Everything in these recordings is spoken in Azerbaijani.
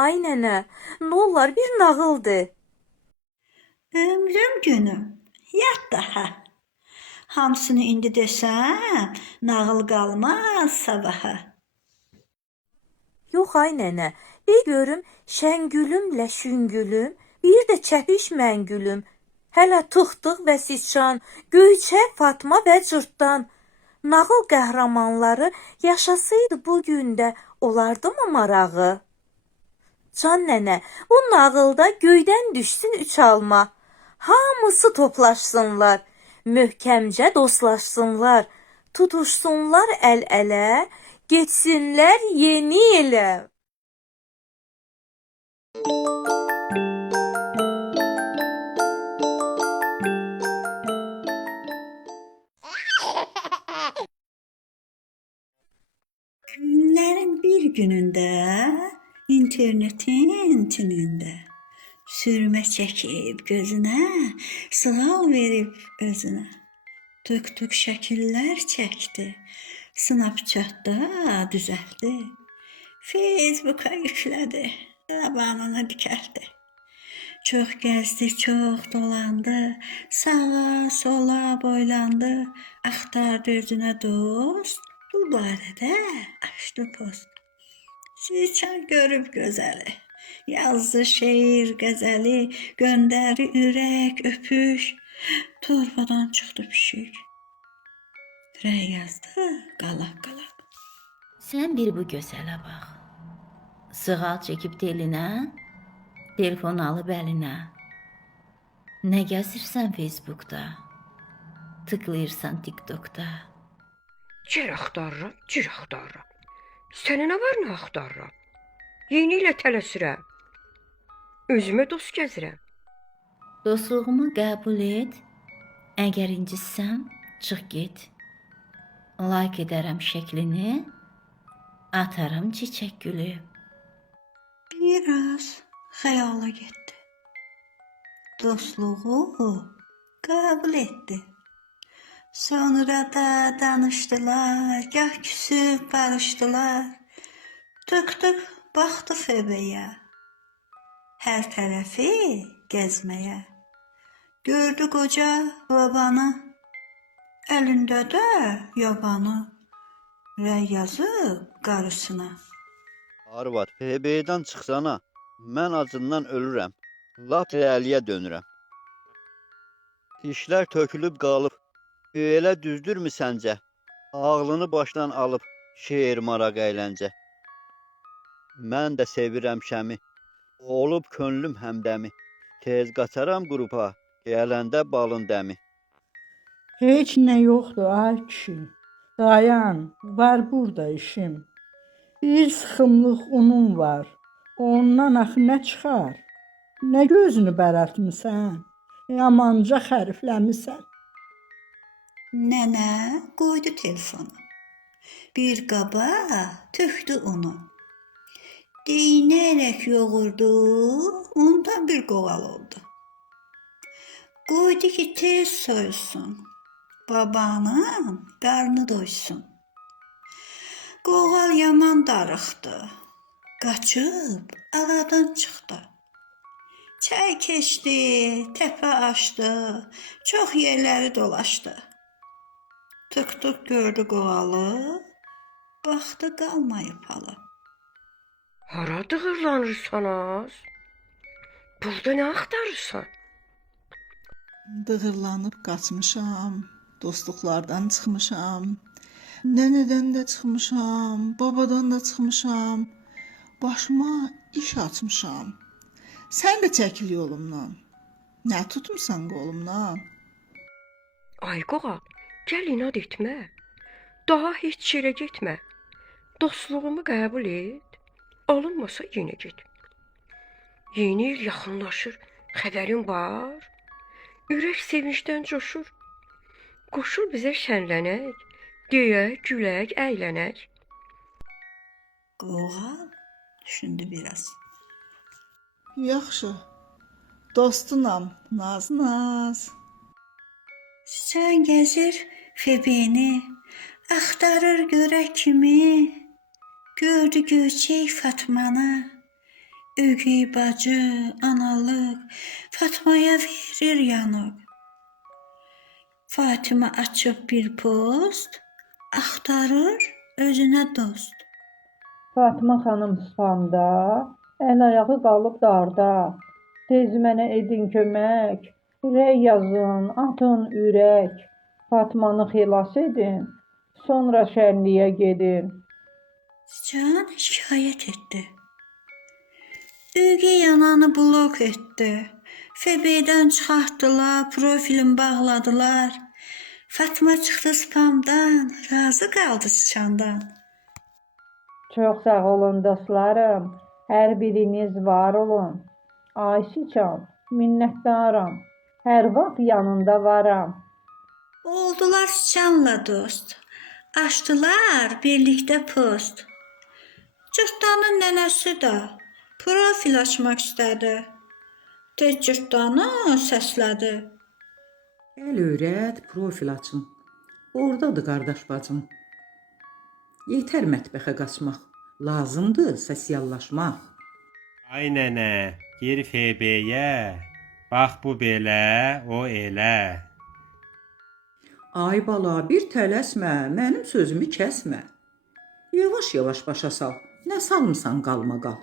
Ay nənə, nə olar bir nağıldır. Ömrüm günüm, yat daha. Hamısını indi desəm, nağıl qalmaz sabaha. Yox ay nənə, bir görüm Şəngülümlə Şüngülüm, bir də çəpiş məngülüm. Hələ Tıxtıq və Siçan, Göyçək Fatma və Cırtdan. Nağıl qəhrəmanları yaşasaydı bu gündə olardımı marağı? Can nənə, bu nağılda göydən düşsün 3 alma. Hamısı toplaşsınlar, möhkəmcə dostlaşsınlar, tutuşsunlar əl-ələ, getsinlər yeni ilə. Günlərin bir günündə internetin tinində sürmə çəkib gözünə, sığal verib özünə. Tuk şəkillər çəkdi, Snapchatda düzəltdi, Facebooka yüklədi, zabanını dikəltdi. Çox gəzdi, çox dolandı, sağa, sola boylandı, axtardı özünə dost, bu barədə açdı post. Siçan görüb gözəli, yazdı şeir qəzəli, göndəri ürək öpüş, torbadan çıxdı pişik. Rəy yazdı qalaq-qalaq. Sən bir bu gözələ bax. Sığal çəkib telinə, telefon alıb əlinə. Nə gəzirsən Facebookda? Tıklayırsan TikTokda. Cər axtarıram, cür axtarıram. Sənə nə var, nə axtarıram? Yeni ilə tələsirəm. Özümə dost gəzirəm. Dostluğumu qəbul et. Əgər incitsən, çıx get. Like edərəm şəklini, atarım çiçək gülü. Biraz xəyala getdi. Dostluğu qəbul etdi. Sonra da danışdılar, gah küsüb barışdılar. Tuk baxdı Febeyə, hər tərəfi gəzməyə. Gördü qoca babanı, əlində də yabanı, rəy yazıb qarısına. Arvad, PB-dən çıxsana, mən acından ölürəm, lap rəliyə dönürəm. Dişlər tökülüb qalıb, elə düzdürmü səncə? Ağlını başdan alıb, şeir maraq əyləncə. Mən də sevirəm şəmi, olub könlüm həmdəmi. Tez qaçaram qrupa, gələndə balın dəmi. Heç nə yoxdur ay kişi. Dayan, var burada işim. Bir sıxımlıq unum var. Ondan axı nə çıxar? Nə gözünü bərəltmisən? Yamanca xərifləmisən. Nənə qoydu telefonu. Bir qaba tökdü unu. Deyinərək yoğurdu, ondan bir qoval oldu. Qoydu ki tez soyulsun, babanın qarnı doysun. Qoval yaman darıxdı, qaçıb aradan çıxdı. Çay keçdi, təpə açdı, çox yerləri dolaşdı. Tuk gördü qovalı, baxdı qalmayıb halı. Hara dığırlanırsan az? Burada nə axtarırsan? Dığırlanıb qaçmışam, dostluqlardan çıxmışam, nənədən də çıxmışam, babadan da çıxmışam, başıma iş açmışam. Sən də çəkil yolumdan, nə tutmusan qolumdan? Ay qoğa, gəl inad etmə. Daha heç yerə getmə. Dostluğumu qəbul et. Alınmasa yenə get. Yeni il yaxınlaşır, xəbərin var. Ürək sevincdən coşur. Qoşul bizə şənlənək, deyək, gülək, əylənək. Qoğal düşündü biraz. Yaxşı, dostunam, naz. Sən gəzir Febeni, axtarır görək kimi. Gördü Göyçək Fatmanı, Ögey bacı, analıq Fatmaya verir yanıq. Fatıma açıb bir post, axtarır özünə dost. Fatma xanım spamda, əl ayağı qalıb darda. Tez mənə edin kömək, ürək yazın, atın ürək. Fatmanı xilas edin, sonra şənliyə gedin. Can şikayət etdi. Ögey ananı blok etdi. FB-dən çıxartdılar, profilin bağladılar. Fatma çıxdı spamdan, razı qaldı sıçandan. Çox sağ olun dostlarım, hər biriniz var olun. Ay Siçan, minnətdaram, hər vaxt yanında varam. Oldular sıçanla dost. Açdılar birlikdə post. Cırtdanın nənəsi də profil açmaq istədi. Tez cırtdanı səslədi. Gəl öyrət, profil açın. Ordadır qardaş bacım. Yetər mətbəxə qaçmaq. Lazımdır sosiallaşmaq. Ay nənə, gir FB-yə. Bax bu belə, o elə. Ay bala, bir tələsmə, mənim sözümü kəsmə. Yavaş-yavaş başa sal. Nə salmısan qalma-qal.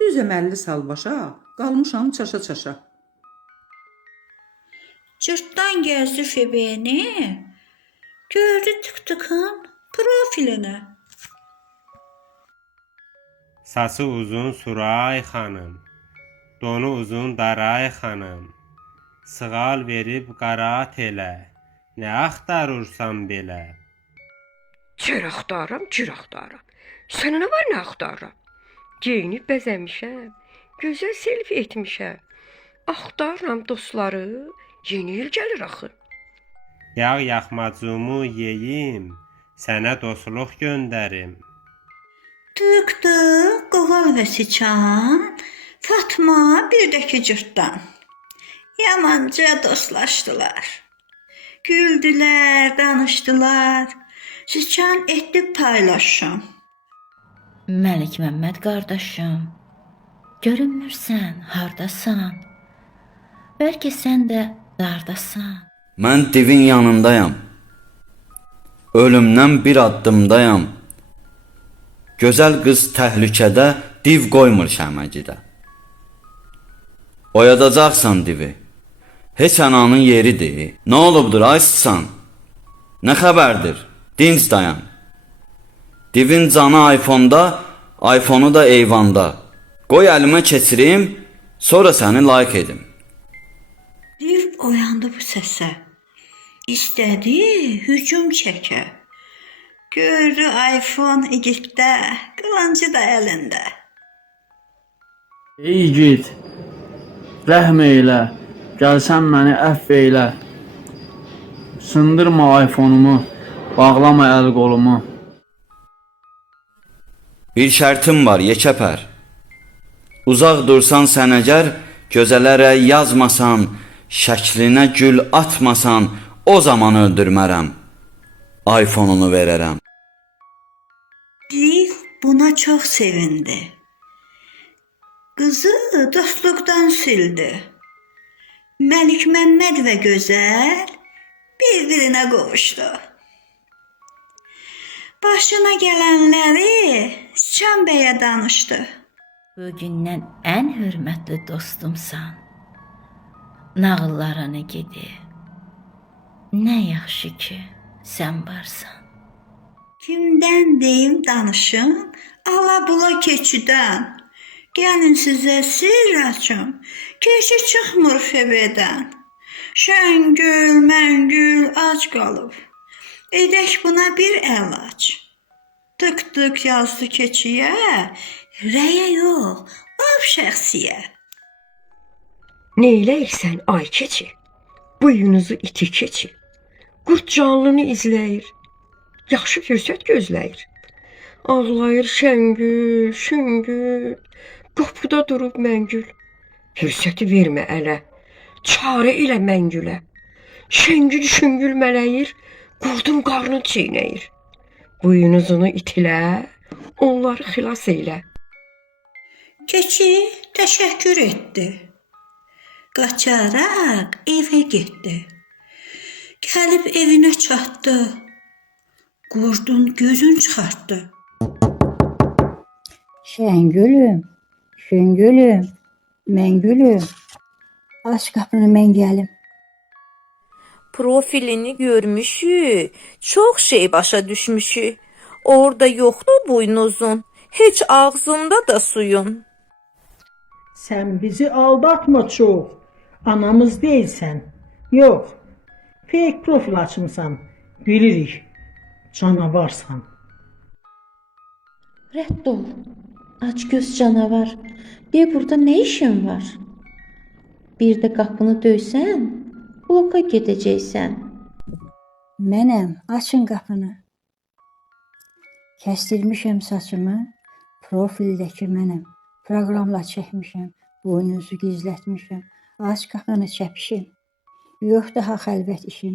Düz əməlli sal başa, qalmışam çaşa-çaşa. Cırtdan gəzdi FB-ni, gördü tık-tıkın profilini. Saçı uzun Suray xanım. Donu uzun Daray xanım. Sığal verib qara telə. Nə axtarırsan belə? Cür axtarıram, cür axtarıram. Sənə nə var, nə axtarıram? Geyinib bəzəmişəm, gözəl selfie etmişəm. Axtarıram dostları, yeni il gəlir axı. Yağ yaxmacımı yeyim, sənə dostluq göndərim. Tıktı, qoval və sıçan, Fatma bir də ki cırtdan. Yamanca dostlaşdılar. Güldülər, danışdılar. Sıçan etdi paylaşım. Məlik Məmməd qardaşım, görünmürsən, hardasan? Bəlkə sən də dardasan. Mən divin yanındayam. Ölümdən bir addımdayam. Gözəl qız təhlükədə, div qoymur şəməcidə. Oyadacaqsan divi. Heç ananın yeridir. Nə olubdur ay sıçan? Nə xəbərdir? Dinc dayan. Divin canı iPhone-da, iPhone-u da eyvanda. Qoy əlimə keçirim, sonra səni like edim. Div oyandı bu səsə. İstədi hücum çəkə. Gördü iPhone igiddə, qılıncı da əlində. Ey igid, rəhm eylə, gəlsən məni əfv eylə. Sındırma iPhone-umu, bağlama əl qolumu. Bir şərtim var yekəpər. Uzaq dursan sən əgər, gözələrə yazmasan, şəklinə gül atmasan, o zaman öldürmərəm. iPhone-unu verərəm. Div buna çox sevindi. Qızı dostluqdan sildi. Məlik Məmməd və Gözəl bir-birinə qovuşdu. Başına gələnləri Sıçan bəyə danışdı. Bugündən ən hörmətli dostumsan. Nağıllarını gedi. Nə yaxşı ki, sən varsan. Kimdən deyim danışım, ala-bula keçidən. Gəlin sizə sirr açım, keçi çıxmır FB-dən. Şəngül, məngül ac qalıb, edək buna bir əlac. Tık-tık yazdı keçiyə, rəyə yox, laf şəxsiyə. Neyləyirsən ay keçi? Buyunuzu iti keçi. Qurd canlını izləyir. Yaxşı fürsət gözləyir. Ağlayır şəngül, şüngül. Qapıda durub məngül. Fürsəti vermə ələ. Çarə ilə məngülə. Şəngül şüngül mələyir. Qurdun qarnını çiynəyir. Buyunuzunu itilə, onları xilas eylə. Keçi təşəkkür etdi. Qaçaraq evə getdi. Gəlib evinə çatdı. Qurdun gözün çıxartdı. Şəngülüm, şüngülüm, məngülüm. Aç qapını mən gəlim. Profilini görmüşük, çox şey başa düşmüşük. Orada yoxdur buynuzun, heç ağzında da suyun. Sən bizi aldatma çox. Anamız deyilsən. Yox. Fake profil açmısan. Bilirik. Canavarsan. Rədd ol. Acgöz canavar. De burada nə işin var? Bir də qapını döysən, bloka gedəcəksən. Mənəm, açın qapını. Kəstirmişəm saçımı, profildəki mənəm. Proqramla çəkmişəm, boynunuzu gizlətmişəm. Aç qapını çəpişin. Yox daha xəlvət işim.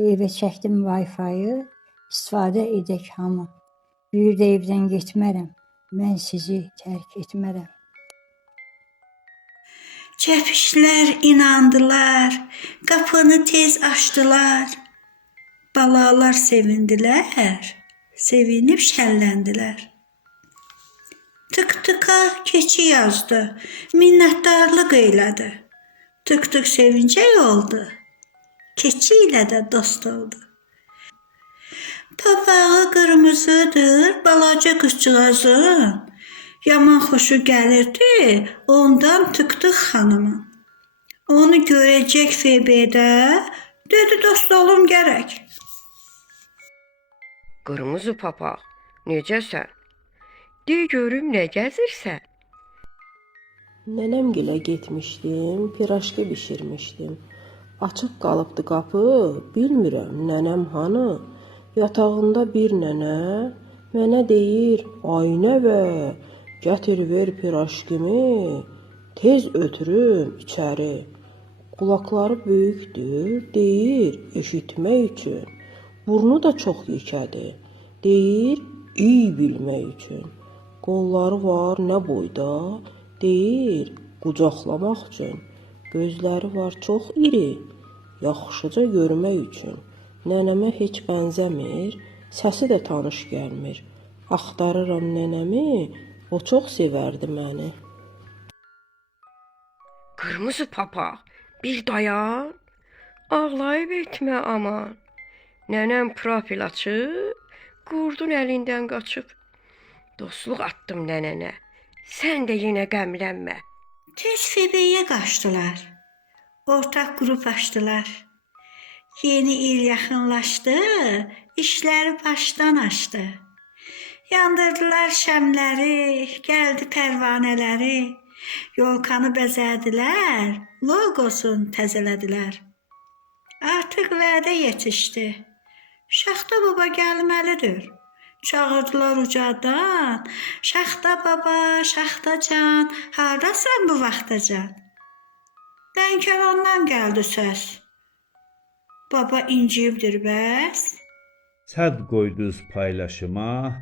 Evə çəkdim Wi-Fi-yı, istifadə edək hamı. Bir də evdən getmərəm, mən sizi tərk etmərəm. Çəpişlər inandılar, qapını tez açdılar. Balalar sevindilər, sevinib şənləndilər. Tık-tıka keçi yazdı, minnətdarlıq elədi. Tık-tık sevincək oldu, keçi ilə də dost oldu. Papağı qırmızıdır, balaca qızcığazın. Yaman xoşu gəlirdi ondan Tık-tık xanımın. Onu görəcək Febedə, dedi dost olum gərək. Qırmızı papaq, necəsən? De görüm nə gəzirsən? Nənəmgilə getmişdim, piraşki bişirmişdim. Açıq qalıbdı qapı, bilmirəm nənəm hanı. Yatağında bir nənə mənə deyir, ay nəvə, gətir ver piraşkimi, tez ötürüm içəri. Qulaqları böyükdür, deyir, eşitmək üçün. Burnu da çox yekədir, deyir, iyi bilmək üçün. Qolları var nə boyda, deyir, qucaqlamaq üçün. Gözləri var çox iri, yaxşıca görmək üçün. Nənəmə heç bənzəmir, səsi də tanış gəlmir. Axtarıram nənəmi, o çox sevərdi məni. Qırmızı papaq, bir dayan. Ağlayıb etmə aman. Nənəm profil açıb, qurdun əlindən qaçıb. Dostluq atdım nənənə, sən də yenə qəmlənmə. Tez Febeyə qaçdılar, ortaq qrup açdılar. Yeni il yaxınlaşdı, işləri başdan açdı. Yandırdılar şəmləri, gəldi pərvanələri. Yolkanı bəzədilər, loqosunu təzələdilər. Artıq vədə yetişdi. Şaxta baba gəlməlidir. Çağırdılar ucadan. Şaxta baba, şaxtacan, hardasan bu vaxtacan? Lənkərandan gəldi səs. Baba inciyibdir bəs. Səd qoyduz paylaşıma,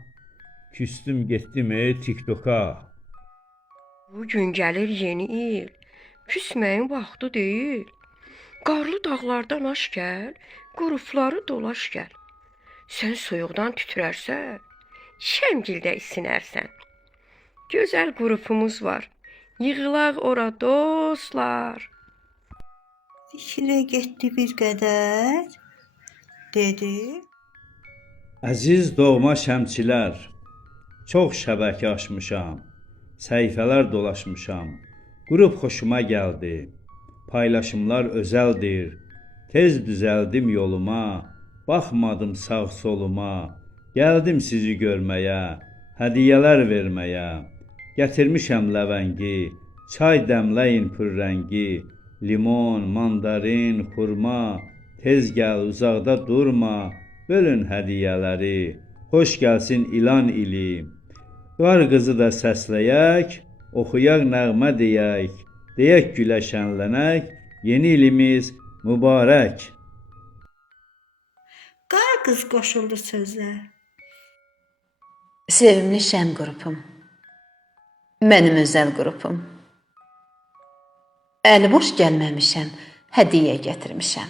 küstüm getdim TikToka. Bu gün gəlir yeni il, küsməyin vaxtı deyil. Qarlı dağlardan aş gəl, qrupları dolaş gəl. Sən soyuqdan tütrərsən, şəmgildə isinərsən. Gözəl qrupumuz var, yığılaq ora dostlar. Fikrə getdi bir qədər, dedi. Əziz doğma şəmçilər, çox şəbəkə açmışam, səhifələr dolaşmışam, qrup xoşuma gəldi, paylaşımlar özəldir, tez düzəldim yoluma, baxmadım sağ soluma, gəldim sizi görməyə, hədiyələr verməyə, gətirmişəm ləvəngi, çay dəmləyin pürrəngi, limon, mandarin, xurma, tez gəl uzaqda durma, bölün hədiyələri, xoş gəlsin ilan ili. Qar qızı da səsləyək, oxuyaq nəğmə deyək, deyək gülə şənlənək, yeni ilimiz mübarək. Qar qız qoşuldu sözlər. Sevimli şəm qrupum. Mənim özəl qrupum. Əli boş gəlməmişəm, hədiyyə gətirmişəm.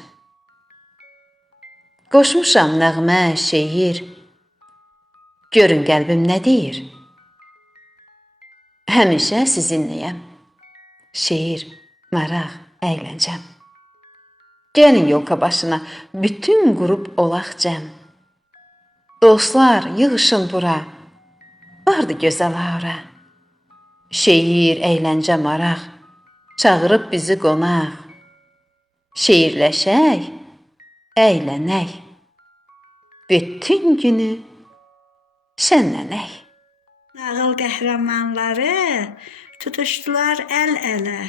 Qoşmuşam nəğmə, şeir. Görün qəlbim nə deyir? Həmişə sizinləyəm. Şeir, maraq, əyləncəm. Gəlin yolka başına, bütün qrup olaq cəm. Dostlar, yığışın bura. Vardı gözəl aura. Şeir, əyləncə, maraq. Çağırıb bizi qonaq. Şeirləşək, əylənək. Bütün günü şənlənək. Nağıl qəhrəmanları tutuşdular əl-ələ.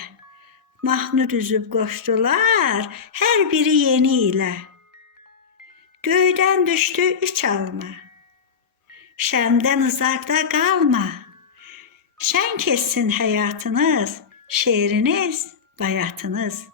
Mahnı düzüb qoşdular, hər biri yeni ilə. Göydən düşdü 3 alma. Şəmdən uzaqda qalma. Şən keçsin həyatınız, şeiriniz, bayatınız.